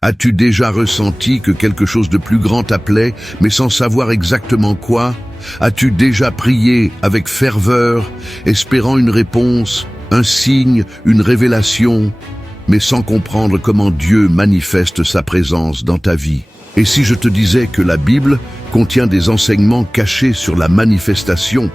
As-tu déjà ressenti que quelque chose de plus grand t'appelait, mais sans savoir exactement quoi? As-tu déjà prié avec ferveur, espérant une réponse, un signe, une révélation, mais sans comprendre comment Dieu manifeste sa présence dans ta vie? Et si je te disais que la Bible contient des enseignements cachés sur la manifestation,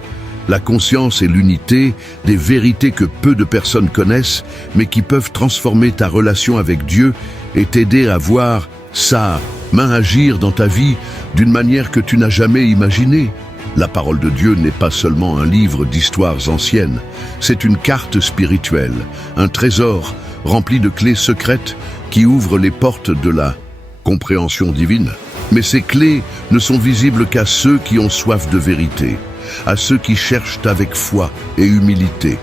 la conscience et l'unité, des vérités que peu de personnes connaissent, mais qui peuvent transformer ta relation avec Dieu et t'aider à voir sa main agir dans ta vie d'une manière que tu n'as jamais imaginée? La parole de Dieu n'est pas seulement un livre d'histoires anciennes, c'est une carte spirituelle, un trésor rempli de clés secrètes qui ouvrent les portes de la compréhension divine. Mais ces clés ne sont visibles qu'à ceux qui ont soif de vérité, à ceux qui cherchent avec foi et humilité.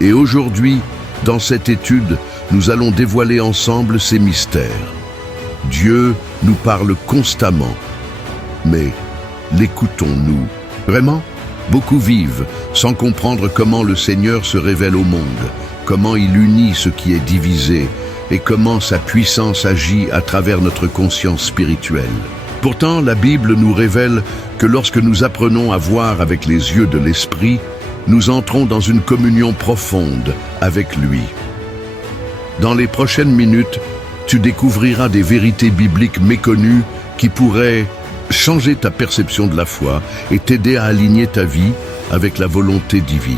Et aujourd'hui, dans cette étude, nous allons dévoiler ensemble ces mystères. Dieu nous parle constamment, mais l'écoutons-nous vraiment? Beaucoup vivent sans comprendre comment le Seigneur se révèle au monde, comment il unit ce qui est divisé et comment sa puissance agit à travers notre conscience spirituelle. Pourtant, la Bible nous révèle que lorsque nous apprenons à voir avec les yeux de l'Esprit, nous entrons dans une communion profonde avec lui. Dans les prochaines minutes, tu découvriras des vérités bibliques méconnues qui pourraient changer ta perception de la foi et t'aider à aligner ta vie avec la volonté divine.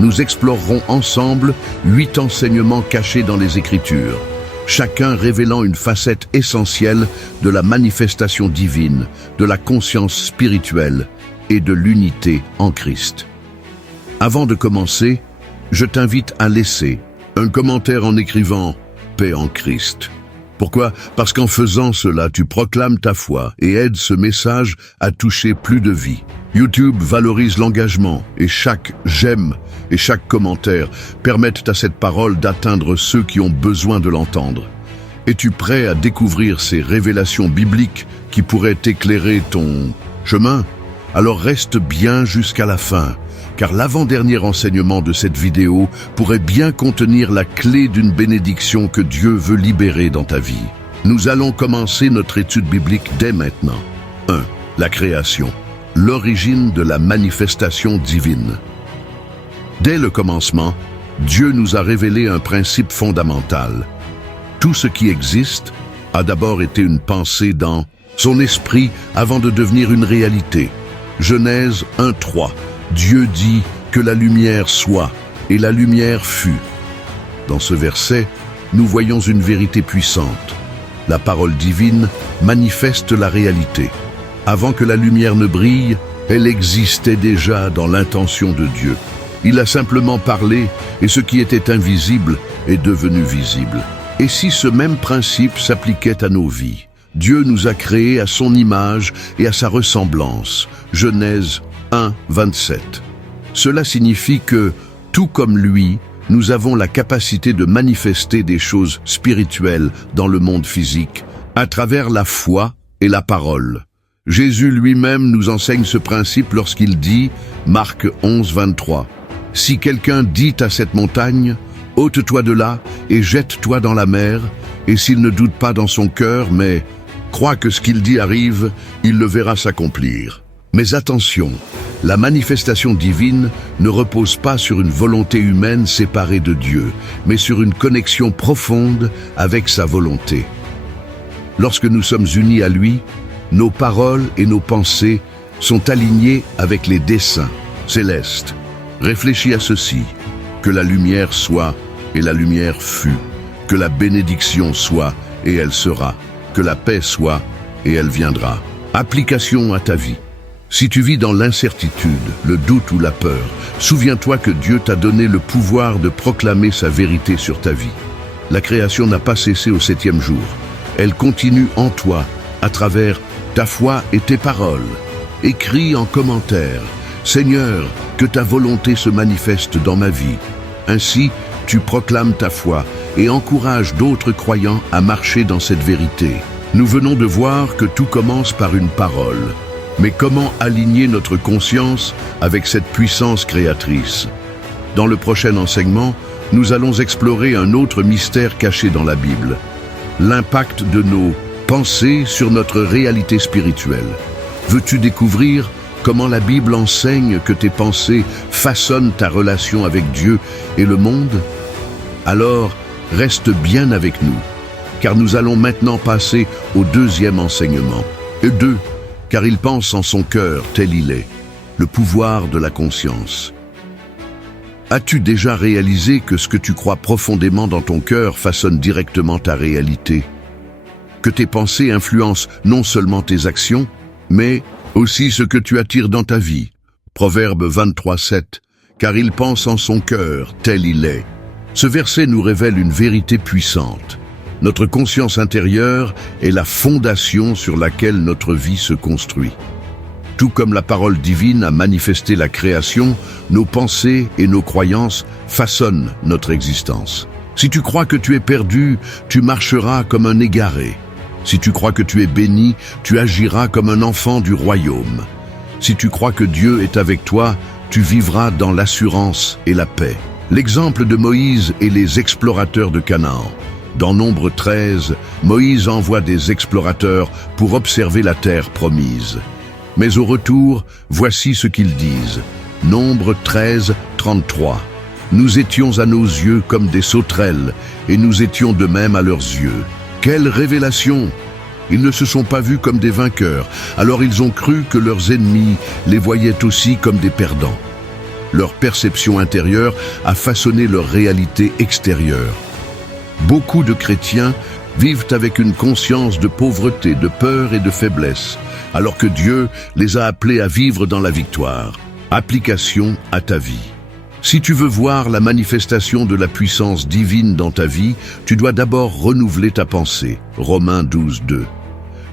Nous explorerons ensemble 8 enseignements cachés dans les Écritures, chacun révélant une facette essentielle de la manifestation divine, de la conscience spirituelle et de l'unité en Christ. Avant de commencer, je t'invite à laisser un commentaire en écrivant « Paix en Christ ». Pourquoi? Parce qu'en faisant cela, tu proclames ta foi et aides ce message à toucher plus de vies. YouTube valorise l'engagement et chaque j'aime et chaque commentaire permettent à cette parole d'atteindre ceux qui ont besoin de l'entendre. Es-tu prêt à découvrir ces révélations bibliques qui pourraient éclairer ton chemin? Alors reste bien jusqu'à la fin, car l'avant-dernier enseignement de cette vidéo pourrait bien contenir la clé d'une bénédiction que Dieu veut libérer dans ta vie. Nous allons commencer notre étude biblique dès maintenant. 1. La création. L'origine de la manifestation divine. Dès le commencement, Dieu nous a révélé un principe fondamental. Tout ce qui existe a d'abord été une pensée dans son esprit avant de devenir une réalité. Genèse 1:3. Dieu dit que la lumière soit, et la lumière fut. Dans ce verset, nous voyons une vérité puissante. La parole divine manifeste la réalité. Avant que la lumière ne brille, elle existait déjà dans l'intention de Dieu. Il a simplement parlé, et ce qui était invisible est devenu visible. Et si ce même principe s'appliquait à nos vies? Dieu nous a créés à son image et à sa ressemblance. Genèse 1:27. Cela signifie que, tout comme lui, nous avons la capacité de manifester des choses spirituelles dans le monde physique, à travers la foi et la parole. Jésus lui-même nous enseigne ce principe lorsqu'il dit, Marc 11:23, « Si quelqu'un dit à cette montagne, « ôte-toi de là et jette-toi dans la mer », et s'il ne doute pas dans son cœur, mais croit que ce qu'il dit arrive, il le verra s'accomplir. Mais attention, la manifestation divine ne repose pas sur une volonté humaine séparée de Dieu, mais sur une connexion profonde avec sa volonté. Lorsque nous sommes unis à lui, nos paroles et nos pensées sont alignées avec les desseins célestes. Réfléchis à ceci, que la lumière soit et la lumière fut, que la bénédiction soit et elle sera, que la paix soit et elle viendra. Application à ta vie. Si tu vis dans l'incertitude, le doute ou la peur, souviens-toi que Dieu t'a donné le pouvoir de proclamer sa vérité sur ta vie. La création n'a pas cessé au 7e jour. Elle continue en toi, à travers ta foi et tes paroles. Écris en commentaire, « Seigneur, que ta volonté se manifeste dans ma vie. » Ainsi, tu proclames ta foi et encourages d'autres croyants à marcher dans cette vérité. Nous venons de voir que tout commence par une parole. Mais comment aligner notre conscience avec cette puissance créatrice? Dans le prochain enseignement, nous allons explorer un autre mystère caché dans la Bible. l'impact de nos pensées sur notre réalité spirituelle. Veux-tu découvrir comment la Bible enseigne que tes pensées façonnent ta relation avec Dieu et le monde? Alors, reste bien avec nous, car nous allons maintenant passer au deuxième enseignement. Car il pense en son cœur tel il est, le pouvoir de la conscience. As-tu déjà réalisé que ce que tu crois profondément dans ton cœur façonne directement ta réalité? Que tes pensées influencent non seulement tes actions, mais aussi ce que tu attires dans ta vie. Proverbe 23:7, car il pense en son cœur tel il est. Ce verset nous révèle une vérité puissante. Notre conscience intérieure est la fondation sur laquelle notre vie se construit. Tout comme la parole divine a manifesté la création, nos pensées et nos croyances façonnent notre existence. Si tu crois que tu es perdu, tu marcheras comme un égaré. Si tu crois que tu es béni, tu agiras comme un enfant du royaume. Si tu crois que Dieu est avec toi, tu vivras dans l'assurance et la paix. L'exemple de Moïse et les explorateurs de Canaan. Dans Nombre 13, Moïse envoie des explorateurs pour observer la terre promise. Mais au retour, voici ce qu'ils disent. Nombre 13, 33. Nous étions à nos yeux comme des sauterelles, et nous étions de même à leurs yeux. Quelle révélation! Ils ne se sont pas vus comme des vainqueurs, alors ils ont cru que leurs ennemis les voyaient aussi comme des perdants. Leur perception intérieure a façonné leur réalité extérieure. Beaucoup de chrétiens vivent avec une conscience de pauvreté, de peur et de faiblesse, alors que Dieu les a appelés à vivre dans la victoire. Application à ta vie. Si tu veux voir la manifestation de la puissance divine dans ta vie, tu dois d'abord renouveler ta pensée. Romains 12:2.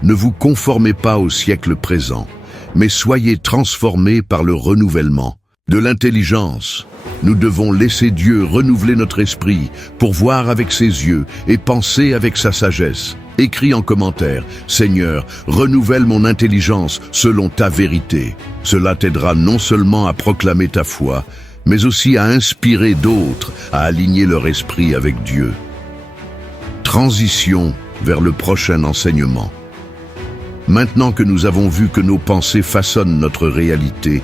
Ne vous conformez pas au siècle présent, mais soyez transformés par le renouvellement de l'intelligence. Nous devons laisser Dieu renouveler notre esprit pour voir avec ses yeux et penser avec sa sagesse. Écris en commentaire, Seigneur, renouvelle mon intelligence selon ta vérité. Cela t'aidera non seulement à proclamer ta foi, mais aussi à inspirer d'autres à aligner leur esprit avec Dieu. Transition vers le prochain enseignement. Maintenant que nous avons vu que nos pensées façonnent notre réalité,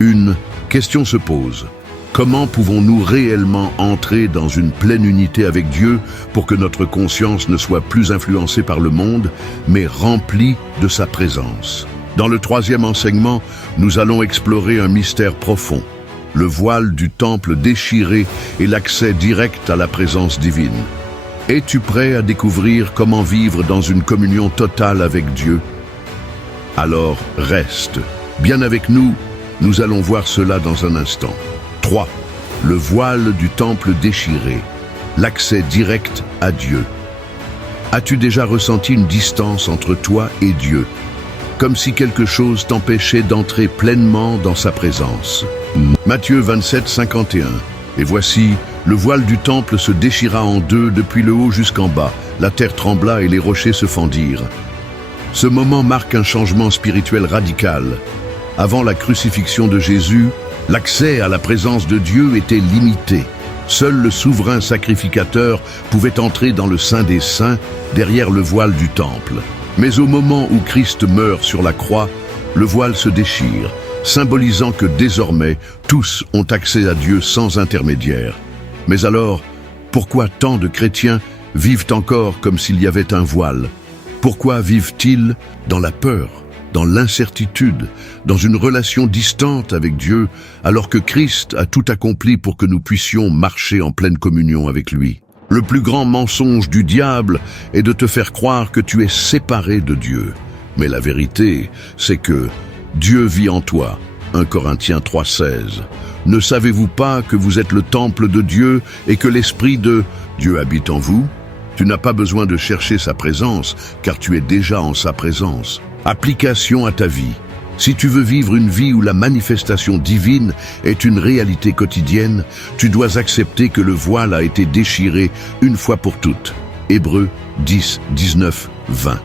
une question se pose. Comment pouvons-nous réellement entrer dans une pleine unité avec Dieu pour que notre conscience ne soit plus influencée par le monde, mais remplie de sa présence? Dans le troisième enseignement, nous allons explorer un mystère profond, le voile du temple déchiré et l'accès direct à la présence divine. Es-tu prêt à découvrir comment vivre dans une communion totale avec Dieu? Alors reste bien avec nous, nous allons voir cela dans un instant. 3. Le voile du temple déchiré, l'accès direct à Dieu. As-tu déjà ressenti une distance entre toi et Dieu, comme si quelque chose t'empêchait d'entrer pleinement dans sa présence? Matthieu 27, 51. Et voici, le voile du temple se déchira en deux depuis le haut jusqu'en bas. La terre trembla et les rochers se fendirent. Ce moment marque un changement spirituel radical. Avant la crucifixion de Jésus, l'accès à la présence de Dieu était limité. Seul le souverain sacrificateur pouvait entrer dans le Saint des Saints, derrière le voile du temple. Mais au moment où Christ meurt sur la croix, le voile se déchire, symbolisant que désormais, tous ont accès à Dieu sans intermédiaire. Mais alors, pourquoi tant de chrétiens vivent encore comme s'il y avait un voile? Pourquoi vivent-ils dans la peur, dans l'incertitude, dans une relation distante avec Dieu, alors que Christ a tout accompli pour que nous puissions marcher en pleine communion avec lui? Le plus grand mensonge du diable est de te faire croire que tu es séparé de Dieu. Mais la vérité, c'est que Dieu vit en toi. 1 Corinthiens 3,16. Ne savez-vous pas que vous êtes le temple de Dieu et que l'Esprit de Dieu habite en vous? Tu n'as pas besoin de chercher sa présence, car tu es déjà en sa présence. Application à ta vie. Si tu veux vivre une vie où la manifestation divine est une réalité quotidienne, tu dois accepter que le voile a été déchiré une fois pour toutes. Hébreux 10, 19, 20.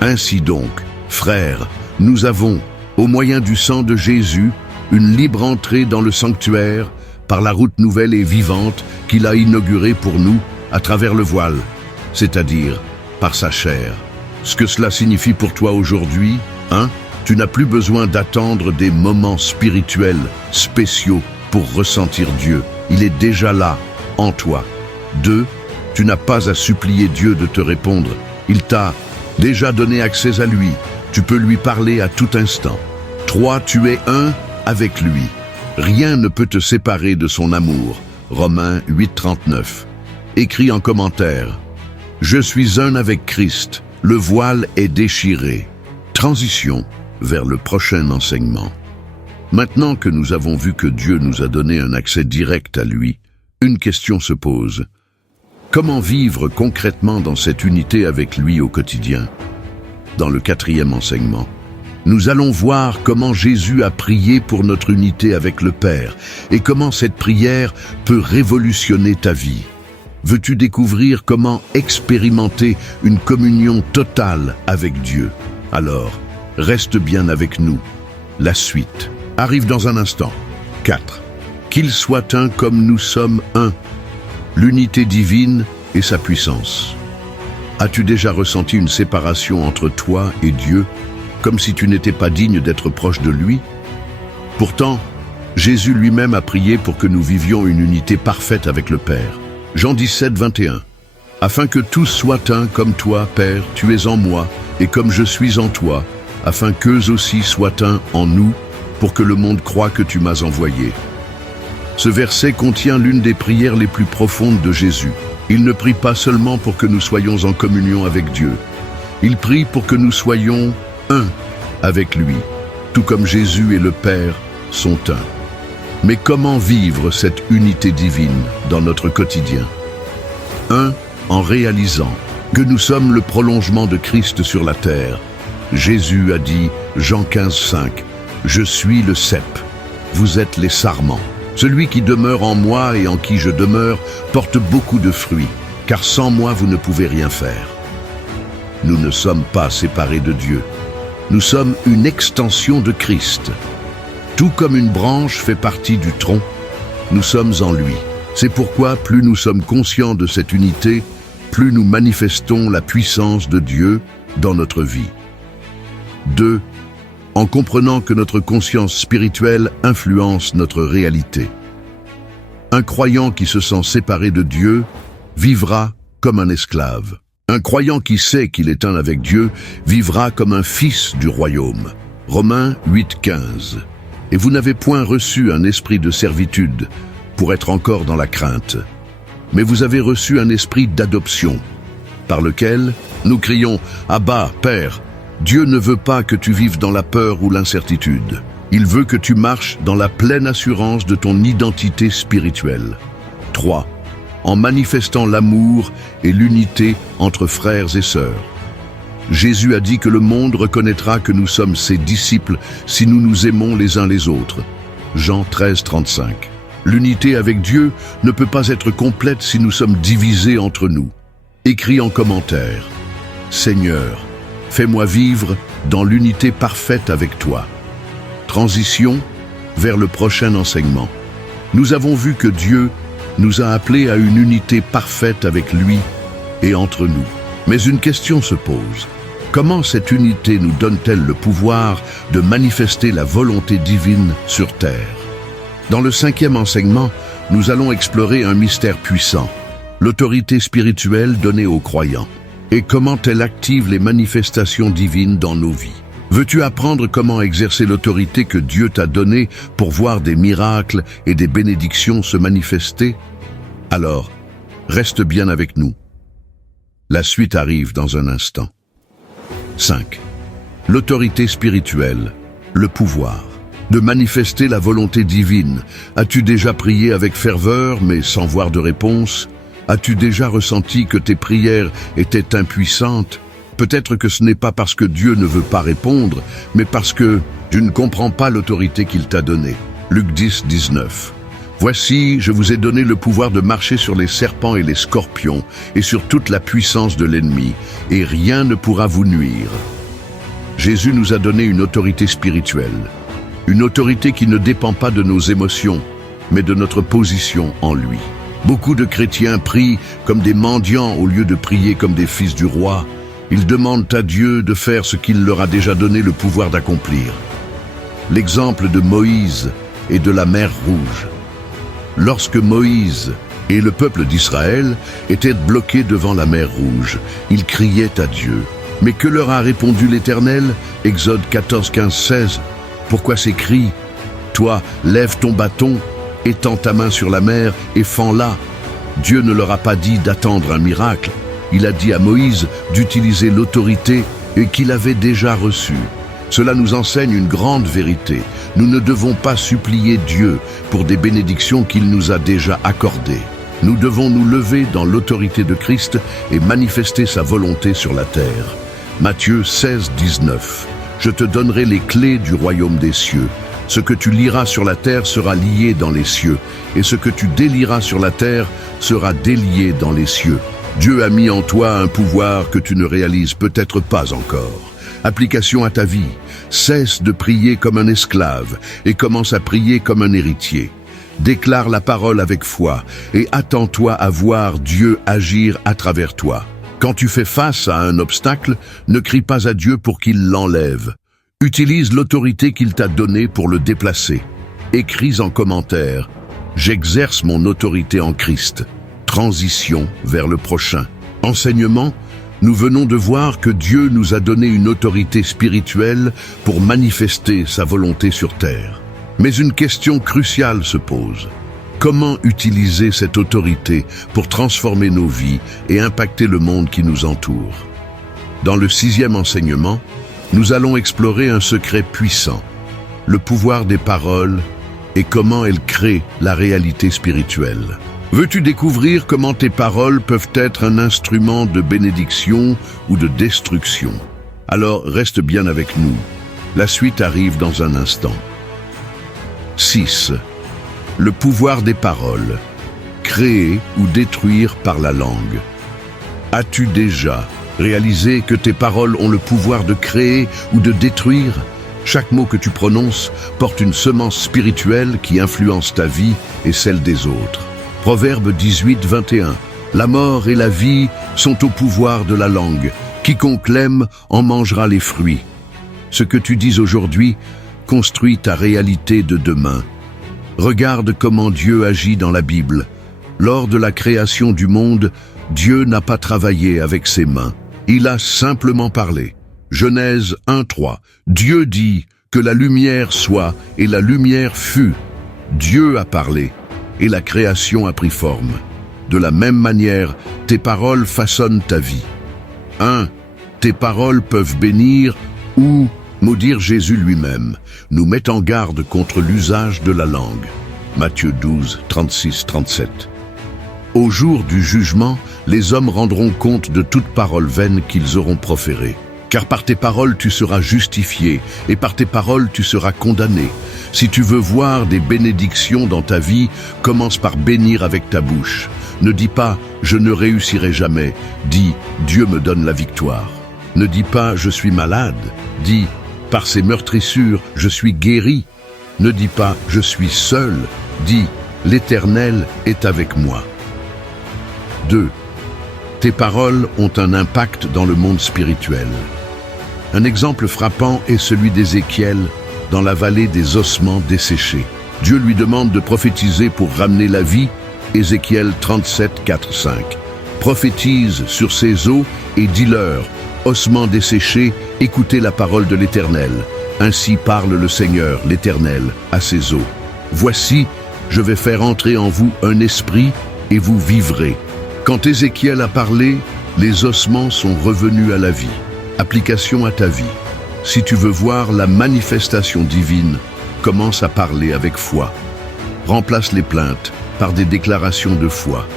Ainsi donc, frères, nous avons, au moyen du sang de Jésus, une libre entrée dans le sanctuaire par la route nouvelle et vivante qu'il a inaugurée pour nous à travers le voile. c'est-à-dire par sa chair. Ce que cela signifie pour toi aujourd'hui, 1. Tu n'as plus besoin d'attendre des moments spirituels spéciaux pour ressentir Dieu. Il est déjà là, en toi. 2. Tu n'as pas à supplier Dieu de te répondre. Il t'a déjà donné accès à lui. Tu peux lui parler à tout instant. 3. Tu es un avec lui. Rien ne peut te séparer de son amour. Romains 8:39. Écris en commentaire. Je suis un avec Christ. Le voile est déchiré. Transition vers le prochain enseignement. Maintenant que nous avons vu que Dieu nous a donné un accès direct à lui, une question se pose. Comment vivre concrètement dans cette unité avec lui au quotidien? Dans le 4e enseignement, nous allons voir comment Jésus a prié pour notre unité avec le Père et comment cette prière peut révolutionner ta vie. Veux-tu découvrir comment expérimenter une communion totale avec Dieu? Alors, reste bien avec nous. La suite arrive dans un instant. 4. Qu'il soit un comme nous sommes un. L'unité divine et sa puissance. As-tu déjà ressenti une séparation entre toi et Dieu, comme si tu n'étais pas digne d'être proche de lui? Pourtant, Jésus lui-même a prié pour que nous vivions une unité parfaite avec le Père. Jean 17:21. Afin que tous soient un comme toi, Père, tu es en moi, et comme je suis en toi, afin qu'eux aussi soient un en nous, pour que le monde croie que tu m'as envoyé. Ce verset contient l'une des prières les plus profondes de Jésus. Il ne prie pas seulement pour que nous soyons en communion avec Dieu. Il prie pour que nous soyons un avec lui, tout comme Jésus et le Père sont un. Mais comment vivre cette unité divine dans notre quotidien? 1. En réalisant que nous sommes le prolongement de Christ sur la terre. Jésus a dit, Jean 15:5, « Je suis le cep, vous êtes les sarments. Celui qui demeure en moi et en qui je demeure porte beaucoup de fruits, car sans moi vous ne pouvez rien faire. » Nous ne sommes pas séparés de Dieu. Nous sommes une extension de Christ. Tout comme une branche fait partie du tronc, nous sommes en lui. C'est pourquoi plus nous sommes conscients de cette unité, plus nous manifestons la puissance de Dieu dans notre vie. 2. En comprenant que notre conscience spirituelle influence notre réalité. Un croyant qui se sent séparé de Dieu vivra comme un esclave. Un croyant qui sait qu'il est un avec Dieu vivra comme un fils du royaume. Romains 8:15. Et vous n'avez point reçu un esprit de servitude pour être encore dans la crainte, mais vous avez reçu un esprit d'adoption, par lequel nous crions « Abba, Père ». Dieu ne veut pas que tu vives dans la peur ou l'incertitude. Il veut que tu marches dans la pleine assurance de ton identité spirituelle. 3. En manifestant l'amour et l'unité entre frères et sœurs. Jésus a dit que le monde reconnaîtra que nous sommes ses disciples si nous nous aimons les uns les autres. Jean 13:35. L'unité avec Dieu ne peut pas être complète si nous sommes divisés entre nous. Écris en commentaire. Seigneur, fais-moi vivre dans l'unité parfaite avec toi. Transition vers le prochain enseignement. Nous avons vu que Dieu nous a appelés à une unité parfaite avec lui et entre nous. Mais une question se pose. Comment cette unité nous donne-t-elle le pouvoir de manifester la volonté divine sur terre? Dans le 5e enseignement, nous allons explorer un mystère puissant, l'autorité spirituelle donnée aux croyants, et comment elle active les manifestations divines dans nos vies. Veux-tu apprendre comment exercer l'autorité que Dieu t'a donnée pour voir des miracles et des bénédictions se manifester? Alors, reste bien avec nous. La suite arrive dans un instant. 5. L'autorité spirituelle, le pouvoir de manifester la volonté divine. As-tu déjà prié avec ferveur mais sans voir de réponse? As-tu déjà ressenti que tes prières étaient impuissantes? Peut-être que ce n'est pas parce que Dieu ne veut pas répondre, mais parce que tu ne comprends pas l'autorité qu'il t'a donnée. Luc 10:19. Voici, je vous ai donné le pouvoir de marcher sur les serpents et les scorpions, et sur toute la puissance de l'ennemi, et rien ne pourra vous nuire. Jésus nous a donné une autorité spirituelle, une autorité qui ne dépend pas de nos émotions, mais de notre position en lui. Beaucoup de chrétiens prient comme des mendiants au lieu de prier comme des fils du roi. Ils demandent à Dieu de faire ce qu'il leur a déjà donné le pouvoir d'accomplir. L'exemple de Moïse et de la mer Rouge. Lorsque Moïse et le peuple d'Israël étaient bloqués devant la mer Rouge, ils criaient à Dieu. Mais que leur a répondu l'Éternel? Exode 14, 15, 16. Pourquoi ces cris? Toi, lève ton bâton, étends ta main sur la mer et fends-la. Dieu ne leur a pas dit d'attendre un miracle. Il a dit à Moïse d'utiliser l'autorité et qu'il avait déjà reçue. Cela nous enseigne une grande vérité. Nous ne devons pas supplier Dieu pour des bénédictions qu'il nous a déjà accordées. Nous devons nous lever dans l'autorité de Christ et manifester sa volonté sur la terre. Matthieu 16, 19. Je te donnerai les clés du royaume des cieux. Ce que tu liras sur la terre sera lié dans les cieux, et ce que tu délieras sur la terre sera délié dans les cieux. Dieu a mis en toi un pouvoir que tu ne réalises peut-être pas encore. Application à ta vie. Cesse de prier comme un esclave et commence à prier comme un héritier. Déclare la parole avec foi et attends-toi à voir Dieu agir à travers toi. Quand tu fais face à un obstacle, ne crie pas à Dieu pour qu'il l'enlève. Utilise l'autorité qu'il t'a donnée pour le déplacer. Écris en commentaire « J'exerce mon autorité en Christ ». Transition vers le prochain. Enseignement. Nous venons de voir que Dieu nous a donné une autorité spirituelle pour manifester sa volonté sur terre. Mais une question cruciale se pose. Comment utiliser cette autorité pour transformer nos vies et impacter le monde qui nous entoure? Dans le 6e enseignement, nous allons explorer un secret puissant, le pouvoir des paroles et comment elles créent la réalité spirituelle. Veux-tu découvrir comment tes paroles peuvent être un instrument de bénédiction ou de destruction? Alors reste bien avec nous. La suite arrive dans un instant. 6. Le pouvoir des paroles. Créer ou détruire par la langue. As-tu déjà réalisé que tes paroles ont le pouvoir de créer ou de détruire? Chaque mot que tu prononces porte une semence spirituelle qui influence ta vie et celle des autres. Proverbe 18, 21. La mort et la vie sont au pouvoir de la langue. Quiconque l'aime en mangera les fruits. Ce que tu dis aujourd'hui construit ta réalité de demain. Regarde comment Dieu agit dans la Bible. Lors de la création du monde, Dieu n'a pas travaillé avec ses mains. Il a simplement parlé. Genèse 1, 3. Dieu dit que la lumière soit et la lumière fut. Dieu a parlé. Et la création a pris forme. De la même manière, tes paroles façonnent ta vie. 1. Tes paroles peuvent bénir ou maudire. Jésus lui-même nous met en garde contre l'usage de la langue. Matthieu 12, 36, 37. Au jour du jugement, les hommes rendront compte de toute parole vaine qu'ils auront proférée. Car par tes paroles tu seras justifié, et par tes paroles tu seras condamné. Si tu veux voir des bénédictions dans ta vie, commence par bénir avec ta bouche. Ne dis pas « je ne réussirai jamais », dis « Dieu me donne la victoire ». Ne dis pas « je suis malade », dis « par ses meurtrissures, je suis guéri ». Ne dis pas « je suis seul », dis « l'Éternel est avec moi ». 2. Tes paroles ont un impact dans le monde spirituel. Un exemple frappant est celui d'Ézéchiel dans la vallée des ossements desséchés. Dieu lui demande de prophétiser pour ramener la vie. Ézéchiel 37, 4, 5. Prophétise sur ces eaux et dis-leur, ossements desséchés, écoutez la parole de l'Éternel. Ainsi parle le Seigneur, l'Éternel, à ces eaux. Voici, je vais faire entrer en vous un esprit et vous vivrez. Quand Ézéchiel a parlé, les ossements sont revenus à la vie. Application à ta vie. Si tu veux voir la manifestation divine, commence à parler avec foi. Remplace les plaintes par des déclarations de foi.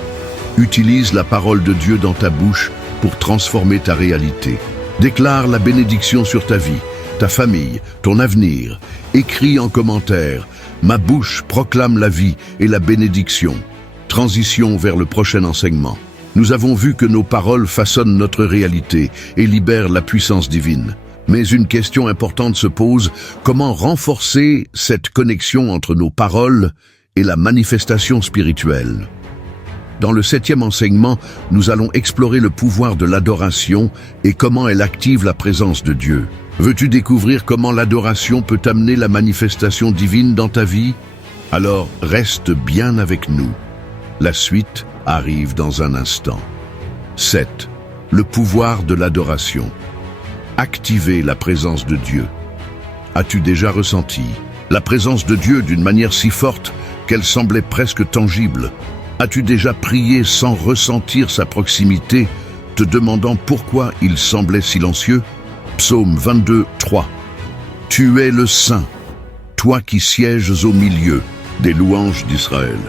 Utilise la parole de Dieu dans ta bouche pour transformer ta réalité. Déclare la bénédiction sur ta vie, ta famille, ton avenir. Écris en commentaire « Ma bouche proclame la vie et la bénédiction ». Transition vers le prochain enseignement. Nous avons vu que nos paroles façonnent notre réalité et libèrent la puissance divine. Mais une question importante se pose, comment renforcer cette connexion entre nos paroles et la manifestation spirituelle? Dans le 7e enseignement, nous allons explorer le pouvoir de l'adoration et comment elle active la présence de Dieu. Veux-tu découvrir comment l'adoration peut amener la manifestation divine dans ta vie? Alors reste bien avec nous. La suite arrive dans un instant. 7. Le pouvoir de l'adoration. Activer la présence de Dieu. As-tu déjà ressenti la présence de Dieu d'une manière si forte qu'elle semblait presque tangible? As-tu déjà prié sans ressentir sa proximité, te demandant pourquoi il semblait silencieux? Psaume 22, 3. Tu es le Saint, toi qui sièges au milieu des louanges d'Israël.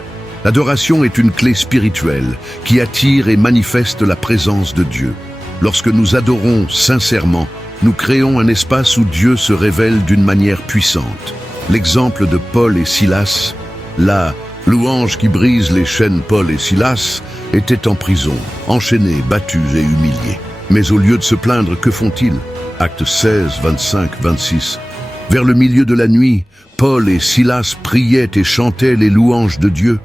L'adoration est une clé spirituelle qui attire et manifeste la présence de Dieu. Lorsque nous adorons sincèrement, nous créons un espace où Dieu se révèle d'une manière puissante. L'exemple de Paul et Silas, la louange qui brise les chaînes. Paul et Silas étaient en prison, enchaînés, battus et humiliés. Mais au lieu de se plaindre, que font-ils? Actes 16, 25, 26. Vers le milieu de la nuit, Paul et Silas priaient et chantaient les louanges de Dieu.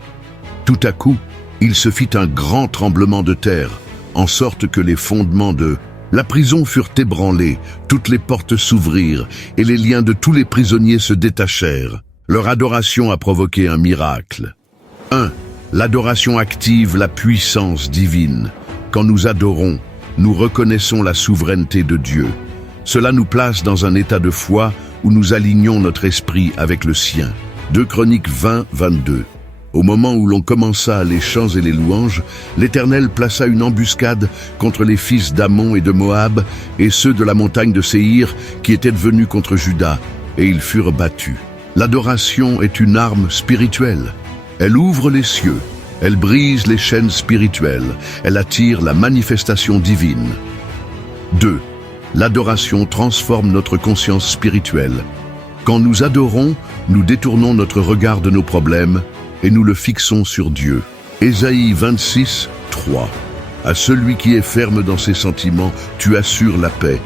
Tout à coup, il se fit un grand tremblement de terre, en sorte que les fondements de la prison furent ébranlés, toutes les portes s'ouvrirent et les liens de tous les prisonniers se détachèrent. Leur adoration a provoqué un miracle. 1. L'adoration active la puissance divine. Quand nous adorons, nous reconnaissons la souveraineté de Dieu. Cela nous place dans un état de foi où nous alignons notre esprit avec le sien. 2 Chroniques 20, 22. Au moment où l'on commença les chants et les louanges, l'Éternel plaça une embuscade contre les fils d'Ammon et de Moab et ceux de la montagne de Séhir qui étaient venus contre Juda, et ils furent battus. L'adoration est une arme spirituelle. Elle ouvre les cieux, elle brise les chaînes spirituelles, elle attire la manifestation divine. 2. L'adoration transforme notre conscience spirituelle. Quand nous adorons, nous détournons notre regard de nos problèmes et nous le fixons sur Dieu. Ésaïe 26, 3. À celui qui est ferme dans ses sentiments, tu assures la paix,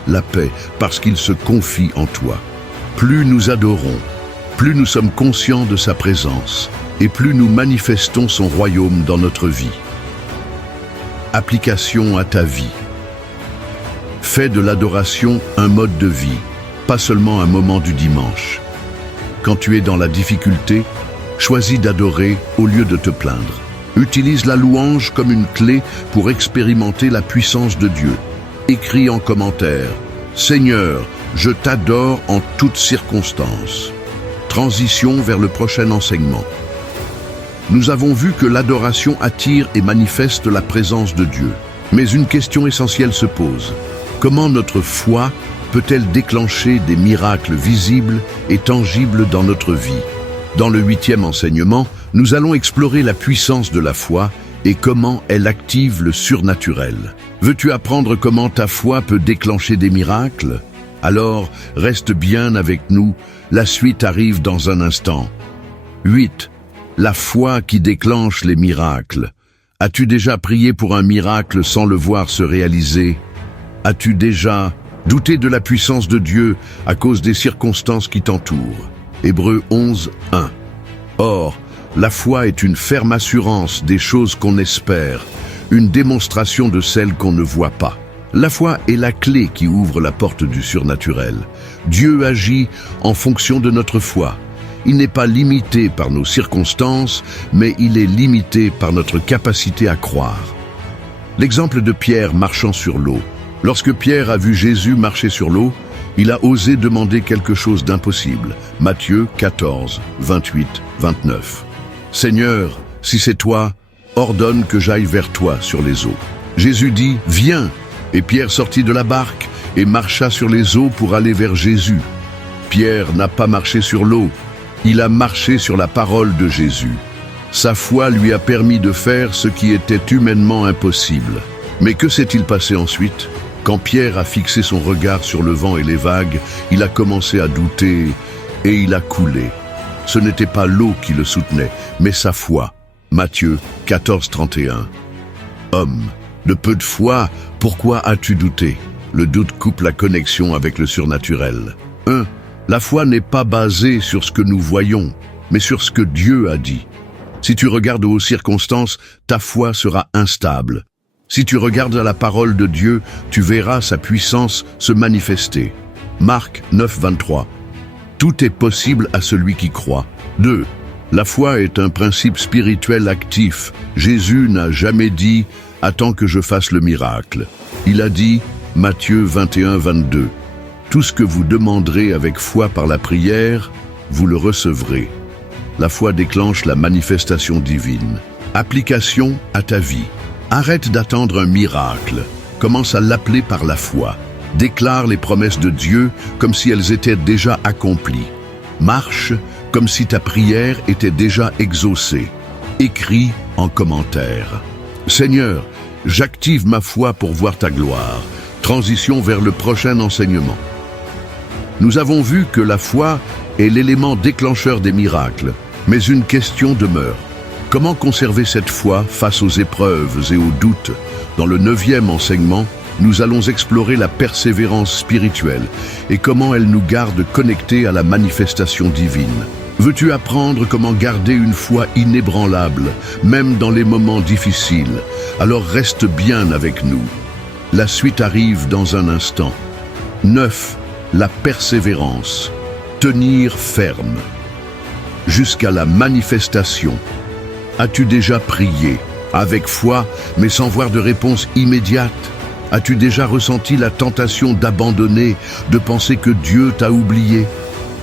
parce qu'il se confie en toi. Plus nous adorons, plus nous sommes conscients de sa présence, et plus nous manifestons son royaume dans notre vie. Application à ta vie. Fais de l'adoration un mode de vie, pas seulement un moment du dimanche. Quand tu es dans la difficulté, choisis d'adorer au lieu de te plaindre. Utilise la louange comme une clé pour expérimenter la puissance de Dieu. Écris en commentaire « Seigneur, je t'adore en toutes circonstances ». Transition vers le prochain enseignement. Nous avons vu que l'adoration attire et manifeste la présence de Dieu. Mais une question essentielle se pose. Comment notre foi peut-elle déclencher des miracles visibles et tangibles dans notre vie? Dans le 8e enseignement, nous allons explorer la puissance de la foi et comment elle active le surnaturel. Veux-tu apprendre comment ta foi peut déclencher des miracles? Alors, reste bien avec nous, la suite arrive dans un instant. 8. La foi qui déclenche les miracles. As-tu déjà prié pour un miracle sans le voir se réaliser? As-tu déjà douté de la puissance de Dieu à cause des circonstances qui t'entourent? Hébreux 11, 1. Or, la foi est une ferme assurance des choses qu'on espère, une démonstration de celles qu'on ne voit pas. La foi est la clé qui ouvre la porte du surnaturel. Dieu agit en fonction de notre foi. Il n'est pas limité par nos circonstances, mais il est limité par notre capacité à croire. L'exemple de Pierre marchant sur l'eau. Lorsque Pierre a vu Jésus marcher sur l'eau, il a osé demander quelque chose d'impossible. Matthieu 14, 28, 29. Seigneur, si c'est toi, ordonne que j'aille vers toi sur les eaux. Jésus dit, viens, et Pierre sortit de la barque et marcha sur les eaux pour aller vers Jésus. Pierre n'a pas marché sur l'eau, il a marché sur la parole de Jésus. Sa foi lui a permis de faire ce qui était humainement impossible. Mais que s'est-il passé ensuite? Quand Pierre a fixé son regard sur le vent et les vagues, il a commencé à douter et il a coulé. Ce n'était pas l'eau qui le soutenait, mais sa foi. Matthieu 14, 31. Homme, de peu de foi, pourquoi as-tu douté? Le doute coupe la connexion avec le surnaturel. 1. La foi n'est pas basée sur ce que nous voyons, mais sur ce que Dieu a dit. Si tu regardes aux circonstances, ta foi sera instable. Si tu regardes à la parole de Dieu, tu verras sa puissance se manifester. Marc 9, 23. Tout est possible à celui qui croit. 2. La foi est un principe spirituel actif. Jésus n'a jamais dit « Attends que je fasse le miracle ». Il a dit, Matthieu 21, 22. Tout ce que vous demanderez avec foi par la prière, vous le recevrez. La foi déclenche la manifestation divine. Application à ta vie. Arrête d'attendre un miracle. Commence à l'appeler par la foi. Déclare les promesses de Dieu comme si elles étaient déjà accomplies. Marche comme si ta prière était déjà exaucée. Écris en commentaire. Seigneur, j'active ma foi pour voir ta gloire. Transition vers le prochain enseignement. Nous avons vu que la foi est l'élément déclencheur des miracles, mais une question demeure. Comment conserver cette foi face aux épreuves et aux doutes? Dans le 9e enseignement, nous allons explorer la persévérance spirituelle et comment elle nous garde connectés à la manifestation divine. Veux-tu apprendre comment garder une foi inébranlable, même dans les moments difficiles? Alors reste bien avec nous. La suite arrive dans un instant. 9. La persévérance. Tenir ferme. Jusqu'à la manifestation. As-tu déjà prié, avec foi, mais sans voir de réponse immédiate? As-tu déjà ressenti la tentation d'abandonner, de penser que Dieu t'a oublié?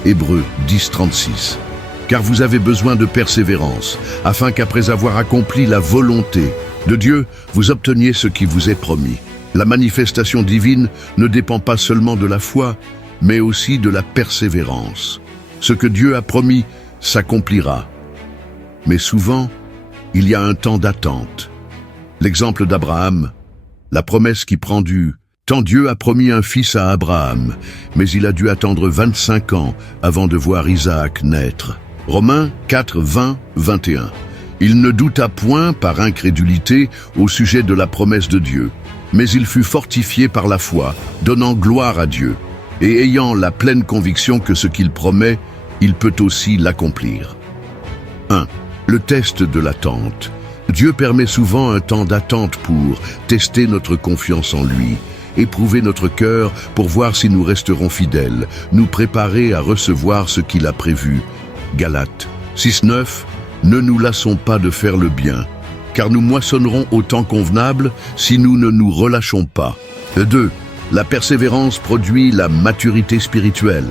Hébreux 10, 36. Car vous avez besoin de persévérance, afin qu'après avoir accompli la volonté de Dieu, vous obteniez ce qui vous est promis. La manifestation divine ne dépend pas seulement de la foi, mais aussi de la persévérance. Ce que Dieu a promis s'accomplira. Mais souvent, il y a un temps d'attente. L'exemple d'Abraham, la promesse qui prend du temps. Dieu a promis un fils à Abraham, mais il a dû attendre 25 ans avant de voir Isaac naître. Romains 4, 20, 21. Il ne douta point par incrédulité au sujet de la promesse de Dieu, mais il fut fortifié par la foi, donnant gloire à Dieu, et ayant la pleine conviction que ce qu'il promet, il peut aussi l'accomplir. 1. Le test de l'attente. Dieu permet souvent un temps d'attente pour tester notre confiance en lui, éprouver notre cœur pour voir si nous resterons fidèles, nous préparer à recevoir ce qu'il a prévu. Galates 6, 9. Ne nous lassons pas de faire le bien, car nous moissonnerons au temps convenable si nous ne nous relâchons pas. 2. La persévérance produit la maturité spirituelle.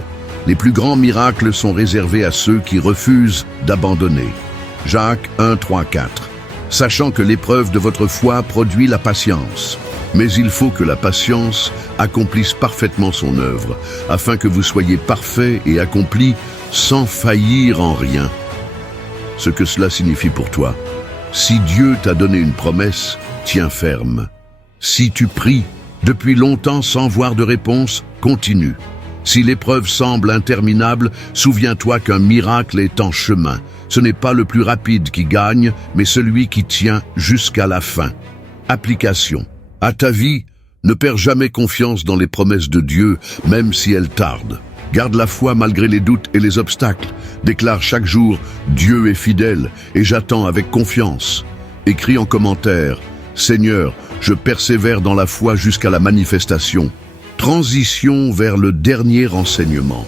Les plus grands miracles sont réservés à ceux qui refusent d'abandonner. Jacques 1, 3, 4. Sachant que l'épreuve de votre foi produit la patience. Mais il faut que la patience accomplisse parfaitement son œuvre, afin que vous soyez parfaits et accomplis sans faillir en rien. Ce que cela signifie pour toi. Si Dieu t'a donné une promesse, tiens ferme. Si tu pries depuis longtemps sans voir de réponse, continue. Si l'épreuve semble interminable, souviens-toi qu'un miracle est en chemin. Ce n'est pas le plus rapide qui gagne, mais celui qui tient jusqu'à la fin. Application. À ta vie, ne perds jamais confiance dans les promesses de Dieu, même si elles tardent. Garde la foi malgré les doutes et les obstacles. Déclare chaque jour « Dieu est fidèle et j'attends avec confiance ». Écris en commentaire « Seigneur, je persévère dans la foi jusqu'à la manifestation ». Transition vers le dernier enseignement.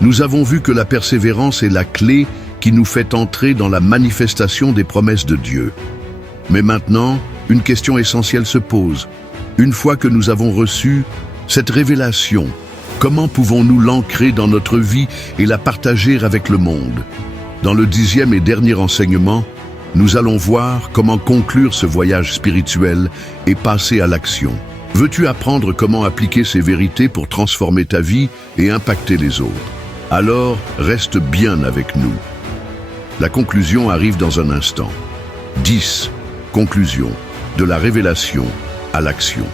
Nous avons vu que la persévérance est la clé qui nous fait entrer dans la manifestation des promesses de Dieu. Mais maintenant, une question essentielle se pose. Une fois que nous avons reçu cette révélation, comment pouvons-nous l'ancrer dans notre vie et la partager avec le monde? Dans le 10e et dernier enseignement, nous allons voir comment conclure ce voyage spirituel et passer à l'action. Veux-tu apprendre comment appliquer ces vérités pour transformer ta vie et impacter les autres? Alors, reste bien avec nous. La conclusion arrive dans un instant. 10. Conclusion. De la révélation à l'action.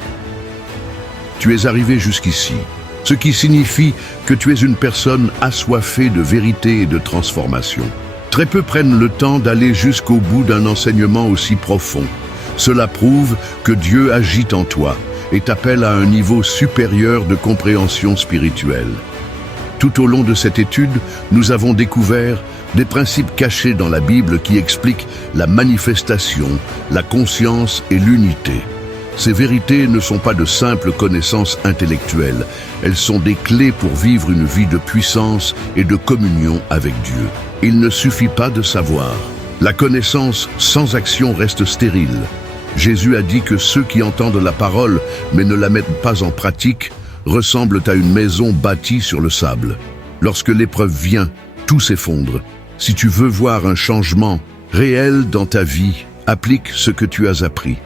Tu es arrivé jusqu'ici, ce qui signifie que tu es une personne assoiffée de vérité et de transformation. Très peu prennent le temps d'aller jusqu'au bout d'un enseignement aussi profond. Cela prouve que Dieu agit en toi et t'appelle à un niveau supérieur de compréhension spirituelle. Tout au long de cette étude, nous avons découvert Des principes cachés dans la Bible qui expliquent la manifestation, la conscience et l'unité. Ces vérités ne sont pas de simples connaissances intellectuelles, elles sont des clés pour vivre une vie de puissance et de communion avec Dieu. Il ne suffit pas de savoir. La connaissance sans action reste stérile. Jésus a dit que ceux qui entendent la parole mais ne la mettent pas en pratique ressemblent à une maison bâtie sur le sable. Lorsque l'épreuve vient, tout s'effondre. Si tu veux voir un changement réel dans ta vie, applique ce que tu as appris.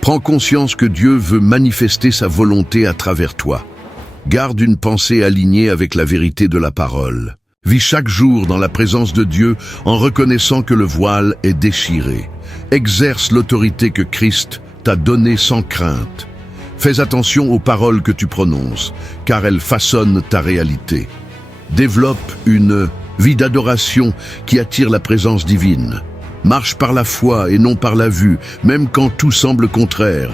Prends conscience que Dieu veut manifester sa volonté à travers toi. Garde une pensée alignée avec la vérité de la parole. Vis chaque jour dans la présence de Dieu en reconnaissant que le voile est déchiré. Exerce l'autorité que Christ t'a donnée sans crainte. Fais attention aux paroles que tu prononces, car elles façonnent ta réalité. Développe une vie d'adoration qui attire la présence divine. Marche par la foi et non par la vue, même quand tout semble contraire.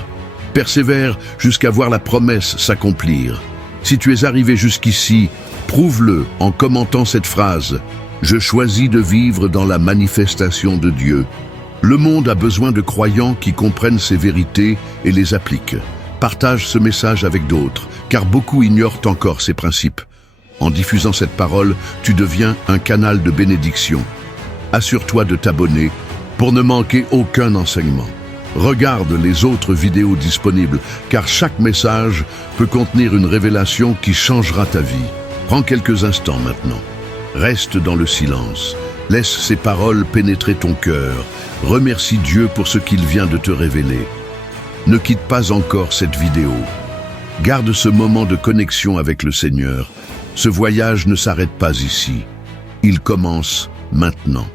Persévère jusqu'à voir la promesse s'accomplir. Si tu es arrivé jusqu'ici, prouve-le en commentant cette phrase. Je choisis de vivre dans la manifestation de Dieu. Le monde a besoin de croyants qui comprennent ces vérités et les appliquent. Partage ce message avec d'autres, car beaucoup ignorent encore ces principes. En diffusant cette parole, tu deviens un canal de bénédiction. Assure-toi de t'abonner pour ne manquer aucun enseignement. Regarde les autres vidéos disponibles, car chaque message peut contenir une révélation qui changera ta vie. Prends quelques instants maintenant. Reste dans le silence. Laisse ces paroles pénétrer ton cœur. Remercie Dieu pour ce qu'il vient de te révéler. Ne quitte pas encore cette vidéo. Garde ce moment de connexion avec le Seigneur. Ce voyage ne s'arrête pas ici. Il commence maintenant.